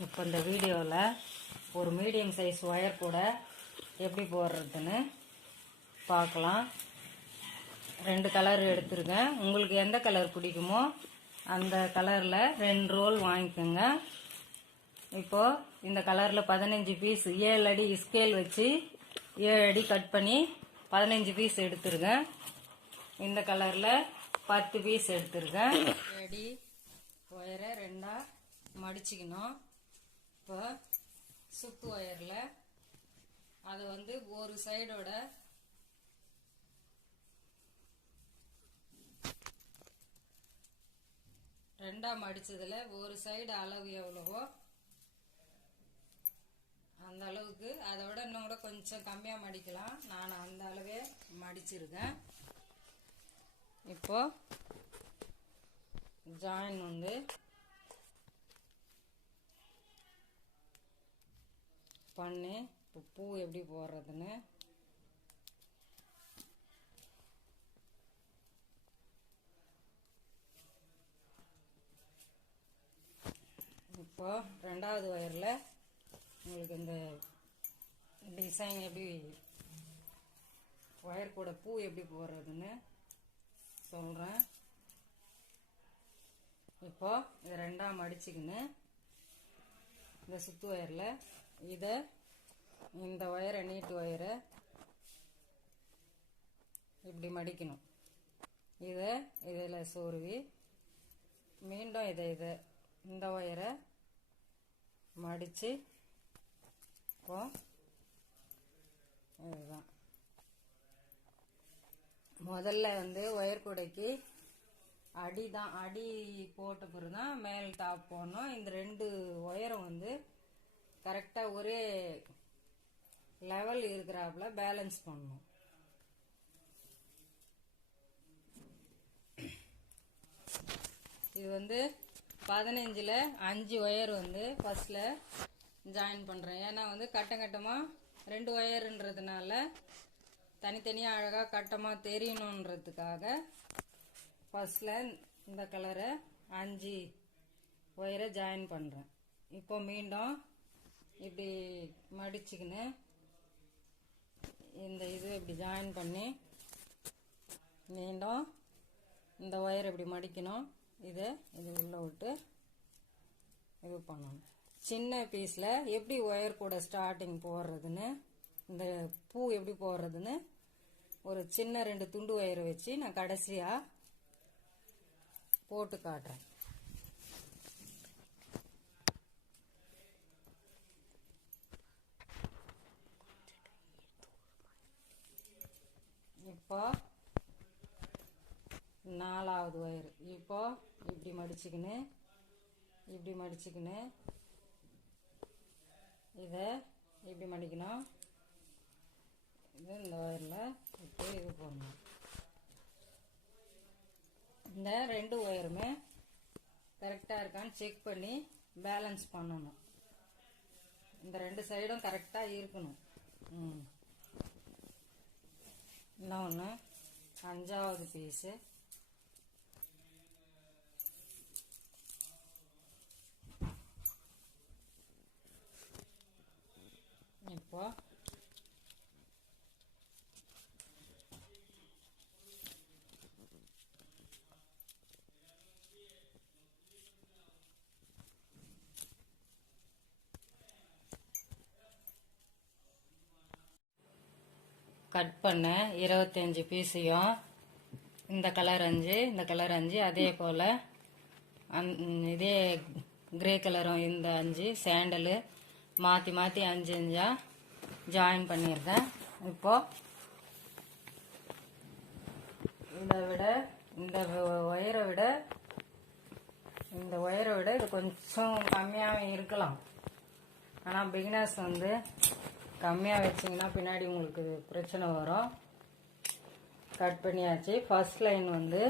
இப்போ இந்த வீடியோவில் ஒரு மீடியம் சைஸ் ஒயர் கூட எப்படி போடுறதுன்னு பார்க்கலாம். ரெண்டு கலர் எடுத்துருக்கேன் உங்களுக்கு எந்த கலர் பிடிக்குமோ அந்த கலரில் ரெண்டு ரோல் வாங்கிக்கோங்க. இப்போது இந்த கலரில் பதினஞ்சு பீஸ் ஏழு அடி ஸ்கேல் வச்சு ஏழு அடி கட் பண்ணி பதினஞ்சு பீஸ் எடுத்துருக்கேன் இந்த கலரில் பத்து பீஸ் எடுத்துருக்கேன் அடி ஒயரை ரெண்டாக மடிச்சுக்கணும். இப்போ சுத்து ஒயரில் அதை வந்து ஒரு சைடோட ரெண்டாக அடித்ததில் ஒரு சைடு அளவு எவ்வளவோ அந்த அளவுக்கு அதை விட இன்னும் கூட கொஞ்சம் கம்மியாக மடிக்கலாம். நான் அந்த அளவே மடிச்சிருக்கேன். இப்போ ஜாயின் வந்து பண்ணி. இப்போ பூ எப்படி போடுறதுன்னு. இப்போ ரெண்டாவது ஒயரில் உங்களுக்கு இந்த டிசைன் எப்படி ஒயர் கூட பூ எப்படி போடுறதுன்னு சொல்கிறேன் இப்போ இதை ரெண்டாம் அடிச்சுக்கின்னு இந்த சுத்து ஒயரில் இதை இந்த ஒயரை நீட்டு ஒயரை இப்படி மடிக்கணும். இதை இதில் சொருவி மீண்டும் இதை இதை இந்த ஒயரை மடித்து இப்போ இதுதான். முதல்ல வந்து ஒயர் கூடைக்கு அடி தான் அடி போட்ட பிறகு தான் மேல் டாப் போடணும். இந்த ரெண்டு ஒயரும் வந்து கரெக்டாக ஒரே லெவல் இருக்கிறாப்புல பேலன்ஸ் பண்ணணும். இது வந்து பதினஞ்சில் அஞ்சு ஒயர் வந்து ஃபஸ்ட்டில் ஜாயின் பண்ணுறேன் ஏன்னா வந்து கட்டம் கட்டமாக ரெண்டு ஒயருன்றதுனால தனித்தனியாக அழகாக கட்டமாக தெரியணுன்றதுக்காக ஃபஸ்ட்டில் இந்த கலரை அஞ்சு ஒயரை ஜாயின் பண்ணுறேன் இப்போ மீண்டும் இப்படி மடிச்சுக்கின்னு இந்த இது இப்படி ஜாயின் பண்ணி மீண்டும் இந்த ஒயர் இப்படி மடிக்கணும். இதை இது உள்ளே விட்டு இது பண்ணணும். சின்ன பீஸில் எப்படி ஒயர் கூட ஸ்டார்டிங் போடுறதுன்னு இந்த பூ எப்படி போடுறதுன்னு ஒரு சின்ன ரெண்டு துண்டு ஒயரை வச்சு நான் கடைசியாக போட்டு காட்டுறேன். இப்போ நாலாவது ஒயர். இப்போ இப்படி மடிச்சுக்கின்னு இப்படி மடிச்சுக்கின்னு இதை இப்படி மடிக்கணும். இது இந்த ஒயரில் இப்போ இது போடணும். இந்த ரெண்டு ஒயருமே கரெக்டாக இருக்கான்னு செக் பண்ணி பேலன்ஸ் பண்ணணும். இந்த ரெண்டு சைடும் கரெக்டாக இருக்கணும். ம். இன்னொன்று அஞ்சாவது பீஸு. இப்போ கட் பண்ண இருபத்தஞ்சி பீஸையும் இந்த கலர் அஞ்சு இந்த கலர் அஞ்சு அதே போல் அந் இதே கிரே கலரும் இந்த அஞ்சு சேண்டலு மாற்றி மாற்றி அஞ்சு அஞ்சாக ஜாயின் பண்ணியிருந்தேன் இப்போது இதை விட இந்த ஒயரை விட இந்த ஒயரை விட இது கொஞ்சம் கம்மியாக இருக்கலாம். ஆனால் பிகினர்ஸ் வந்து கம்மியாக வச்சிங்கன்னா பின்னாடி உங்களுக்கு பிரச்சனை வரும். கட் பண்ணியாச்சு. ஃபர்ஸ்ட் லைன் வந்து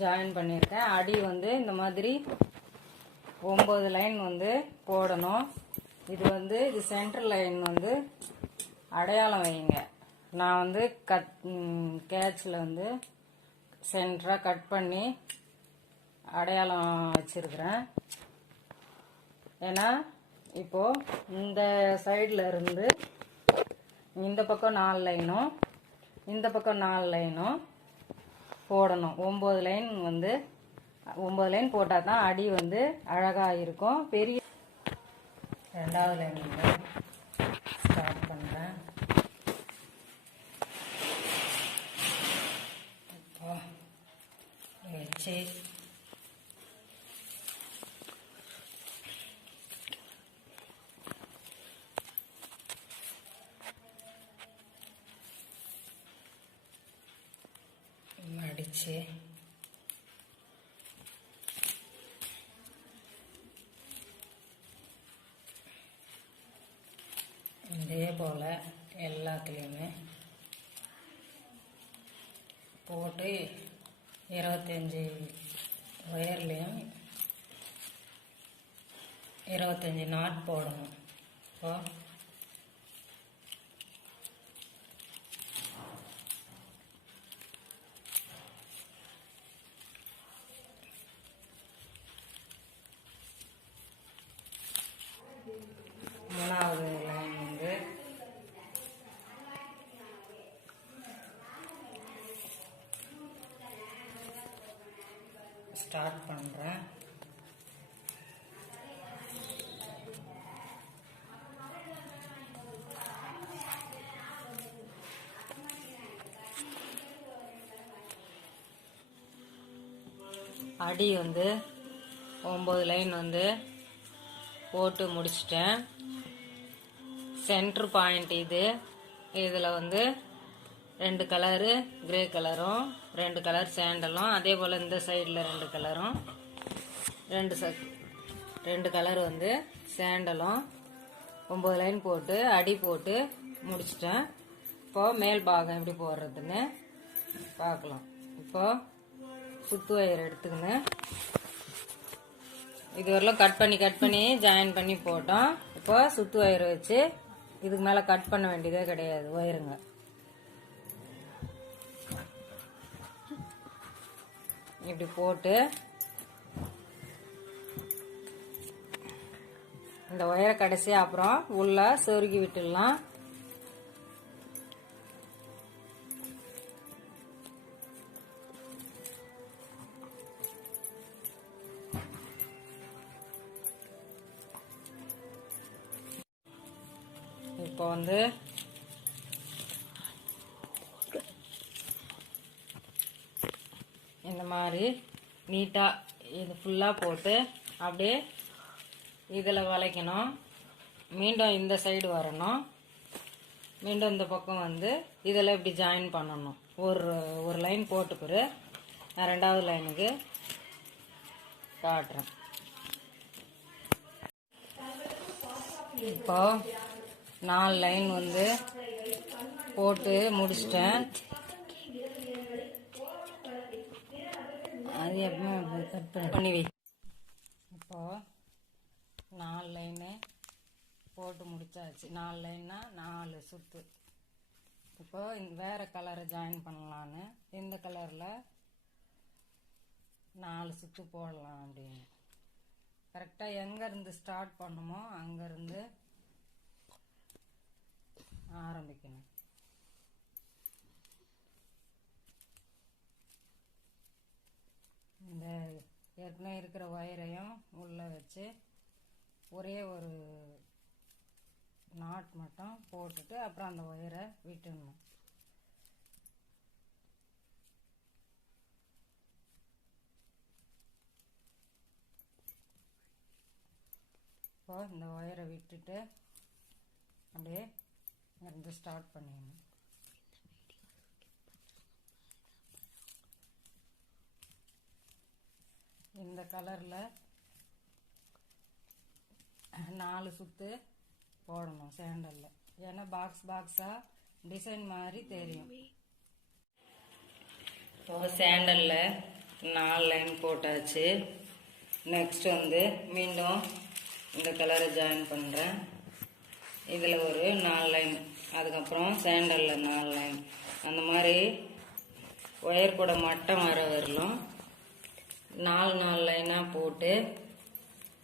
ஜாயின் பண்ணியிருக்கேன். அடி வந்து இந்த மாதிரி ஒம்பது லைன் வந்து போடணும். இது வந்து இது சென்டர் லைன் வந்து அடையாளம் வைங்க. நான் வந்து கட் கேட்சில் வந்து சென்டராக கட் பண்ணி அடையாளம் வச்சுருக்குறேன். ஏன்னா இப்போ இந்த சைடில் இருந்து இந்த பக்கம் நாலு லைனும் இந்த பக்கம் நாலு லைனும் போடணும். ஒம்பது லைன் வந்து ஒம்பது லைன் போட்டால் தான் அடி வந்து அழகாக இருக்கும். பெரிய ரெண்டாவது லைன் வந்து ஸ்டார்ட் பண்ணுறேன் இப்போ வச்சு மடிச்சு இதே போல் எல்லாத்துலேயுமே போட்டு இருபத்தஞ்சி ஒயர்லேயும் இருபத்தஞ்சி நாட் போடணும் இப்போ மூணாவது லைன் வந்து ஸ்டார்ட் பண்ணுறேன் அடி வந்து ஒம்பது லைன் வந்து போட்டு முடிச்சிட்டேன். சென்ட்ரு பாயிண்ட் இது. இதில் வந்து ரெண்டு கலரு கிரே கலரும். ரெண்டு கலர் சேண்டலும் அதே போல் இந்த சைடில் ரெண்டு கலரும். ரெண்டு ச ரெண்டு கலர் வந்து சேண்டலும் ஒம்பது லைன் போட்டு அடி போட்டு முடிச்சிட்டேன். இப்போது மேல் பாகம் எப்படி போடுறதுன்னு பார்க்கலாம். இப்போது சுத்து ஒயர் எடுத்துக்கின்னு. இதுவரையிலும் கட் பண்ணி கட் பண்ணி ஜாயின் பண்ணி போட்டோம். இப்போ சுத்து ஒயர் வச்சு இதுக்கு மேலே கட் பண்ண வேண்டியதே கிடையாது ஒயருங்க இப்படி போட்டு இந்த ஒயரை கடைசியாக அப்புறம் உள்ள சொருகி விட்டுடலாம். இப்போ வந்து இந்த மாதிரி நீட்டாக இது ஃபுல்லாக போட்டு அப்படியே இதில் வளைக்கணும். மீண்டும் இந்த சைடு வரணும். மீண்டும் இந்த பக்கம் வந்து இதில் இப்படி ஜாயின் பண்ணணும். ஒரு ஒரு லைன் போட்டு பிறகு நான் ரெண்டாவது லைனுக்கு காட்டுறேன். இப்போ நாலு லைன் வந்து போட்டு முடிச்சிட்டேன். எப்பவுமே கட் பண்ணி வை. இப்போ நாலு லைனு போட்டு முடிச்சாச்சு. நாலு லைன்னா நாலு சுத்து. இப்போ இந்த வேற கலரை ஜாயின் பண்ணலான்னு. இந்த கலரில் நாலு சுத்து போடலாம் அப்படின்னு. கரெக்டாக எங்கேருந்து ஸ்டார்ட் பண்ணுமோ அங்கேருந்து ஆரம்பிக்கணும் இந்த ஏற்கனவே இருக்கிற ஒயரையும் உள்ளே வச்சு ஒரே ஒரு நாட் மட்டும் போட்டுட்டு அப்புறம் அந்த ஒயரை விட்டுடணும். இப்போ இந்த ஒயரை விட்டுட்டு அப்படியே இருந்து ஸ்டார்ட் பண்ணிடணும். இந்த கலரில் நாலு சுத்து போடணும் சேண்டலில் ஏன்னா பாக்ஸ் பாக்ஸாக டிசைன் மாதிரி தெரியும். இப்போ சேண்டலில் நாலு லைன் போட்டாச்சு. நெக்ஸ்ட் வந்து மீண்டும் இந்த கலரை ஜாயின் பண்ணுறேன் இதில் ஒரு நாலு லைன் அதுக்கப்புறம் சேண்டலில் நாலு லைன் அந்த மாதிரி ஒயர் கூட மட்டம் வர வரலும் நாலு நாலு லைனாக போட்டு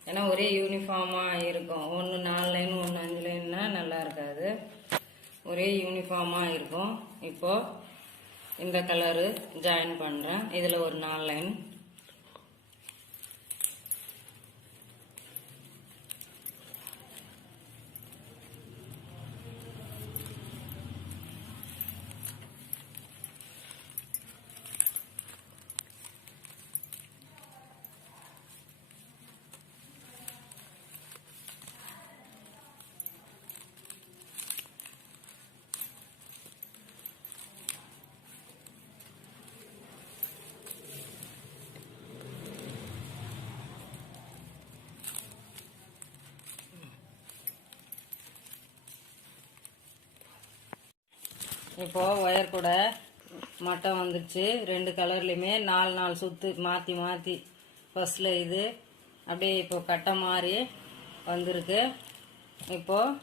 ஏன்னா ஒரே யூனிஃபார்மாக இருக்கும். ஒன்று நாலு லைன் ஒன்று அஞ்சு லைன்னா நல்லா இருக்காது. ஒரே யூனிஃபார்மாக இருக்கும். இப்போது இந்த கலரு ஜாயின் பண்ணுறேன் இதில் ஒரு நாலு லைன். இப்போது ஒயர் கூட மட்டம் வந்துடுச்சு ரெண்டு கலர்லையுமே நாலு நாலு சுற்று மாற்றி மாற்றி ஃபர்ஸ்டில் இது. அப்படியே இப்போ கட்டை மாதிரி வந்திருக்கு. இப்போது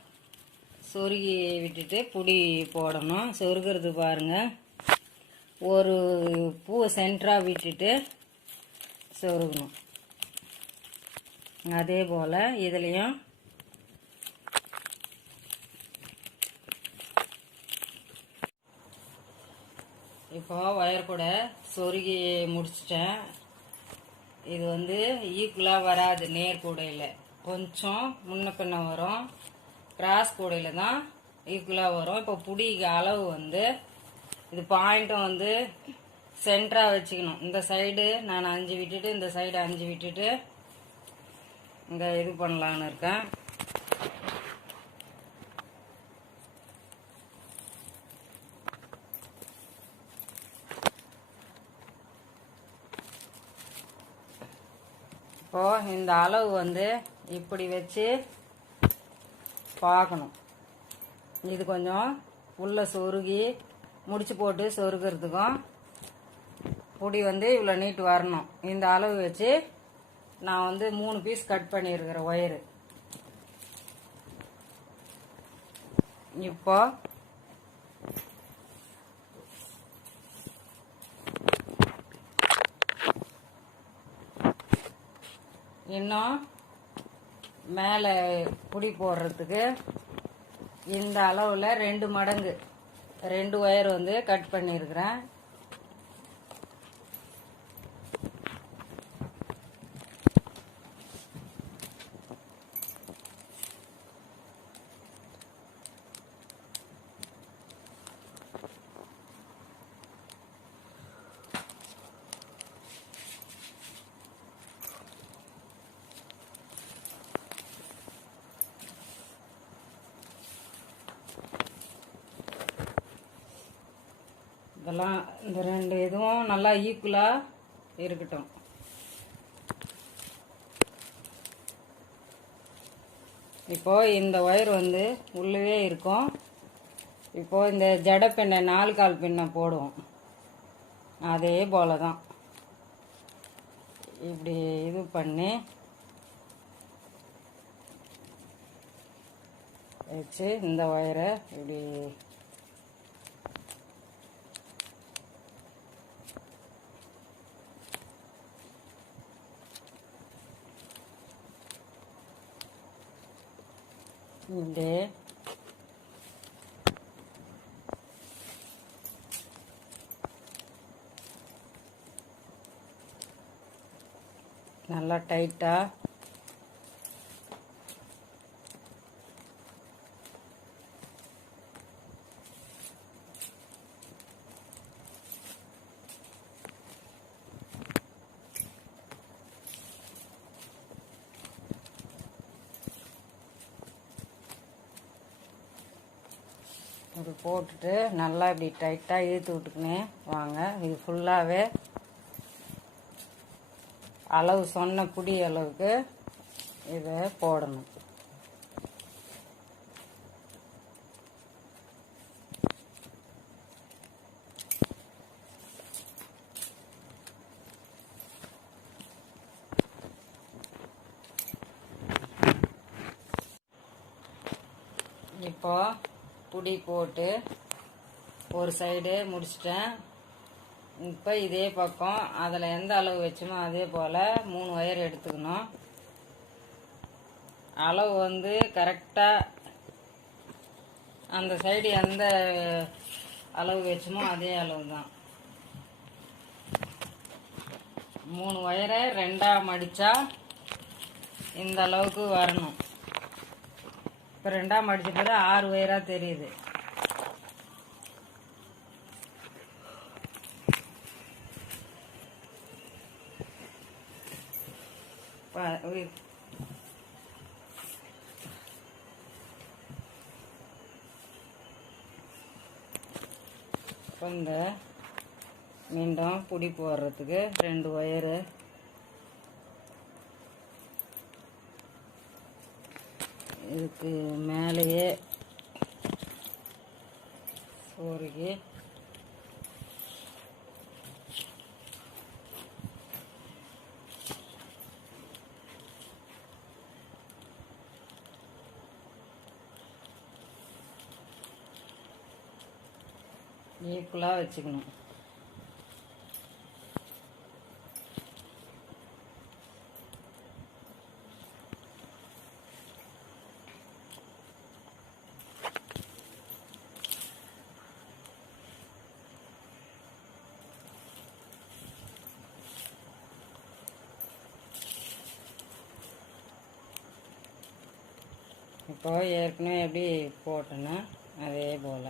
சொருகி விட்டுட்டு புடி போடணும். சொருகிறது பாருங்கள் ஒரு பூவை சென்டராக விட்டுட்டு சொருகணும். அதே போல் இதுலேயும் இப்போ ஒயர் கூட சொருகி முடிச்சிட்டேன். இது வந்து ஈக்குவலாக வராது நேர் கூடையில். கொஞ்சம் முன்ன பின்ன வரும். கிராஸ் கூடையில் தான் ஈக்குவலாக வரும். இப்போ புடிக்கு அளவு வந்து இது பாயிண்ட்டும் வந்து சென்டராக வச்சுக்கணும். இந்த சைடு நான் அஞ்சு விட்டுட்டு இந்த சைடு அஞ்சு விட்டுட்டு இங்கே இது பண்ணலான்னு இருக்கேன். இப்போ இந்த அளவு வந்து இப்படி வச்சு பார்க்கணும். இது கொஞ்சம் உள்ளே சொருகி முடிச்சு போட்டு சொருகிறதுக்கும் பொடி வந்து இவ்வளோ நீட் வரணும். இந்த அளவு வச்சு நான் வந்து மூணு பீஸ் கட் பண்ணியிருக்கிறேன் ஒயரு இப்போ இன்னும் மேலே புடி போடுறதுக்கு இந்த அளவில் ரெண்டு மடங்கு ரெண்டு ஒயர் வந்து கட் பண்ணியிருக்கிறேன். நல்லா இந்த ரெண்டு இதுவும் நல்லா ஈக்குவலாக இருக்கட்டும். இப்போ இந்த ஒயர் வந்து உள்ளவே இருக்கும். இப்போ இந்த ஜட பின்னை நாலு கால் பின்னை போடுவோம். அதே போல தான் இப்படி இது பண்ணி வச்சு இந்த ஒயரை இப்படி உண்டு நல்லா டைட்டாக இப்படி போட்டுட்டு நல்லா இப்படி டைட்டாக இழுத்து விட்டுக்கினே வாங்க. இது ஃபுல்லாகவே அளவு சொன்ன புடி அளவுக்கு இதை போடணும். இப்போ புடி போட்டு ஒரு சைடு முடிச்சிட்டேன். இப்போ இதே பக்கம் அதில் எந்த அளவு வச்சோமோ அதே போல் மூணு ஒயர் எடுத்துக்கணும். அளவு வந்து கரெக்டாக அந்த சைடு எந்த அளவு வச்சுமோ அதே அளவு தான் மூணு ஒயரை ரெண்டாக மடித்தா இந்த அளவுக்கு வரணும். இப்போ ரெண்டாக மடித்த பிறகு ஆறு ஒயராக தெரியுது ப- உய். இப்போ இந்த மீண்டும் புடி போடுறதுக்கு ரெண்டு ஒயரு. இதுக்கு மேலேயே சோறுக்கு ஈக்குவலாக வச்சுக்கணும். இப்போ ஏற்கனவே எப்படி போட்டேன்னா அதே போல்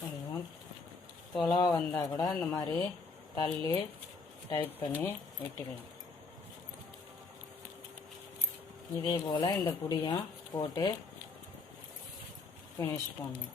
கொஞ்சம் தொலைவா வந்தால் கூட இந்த மாதிரி தள்ளி டைட் பண்ணி விட்டுக்கலாம். இதே போல் இந்த புடியும் போட்டு ஃபினிஷ் பண்ணணும்.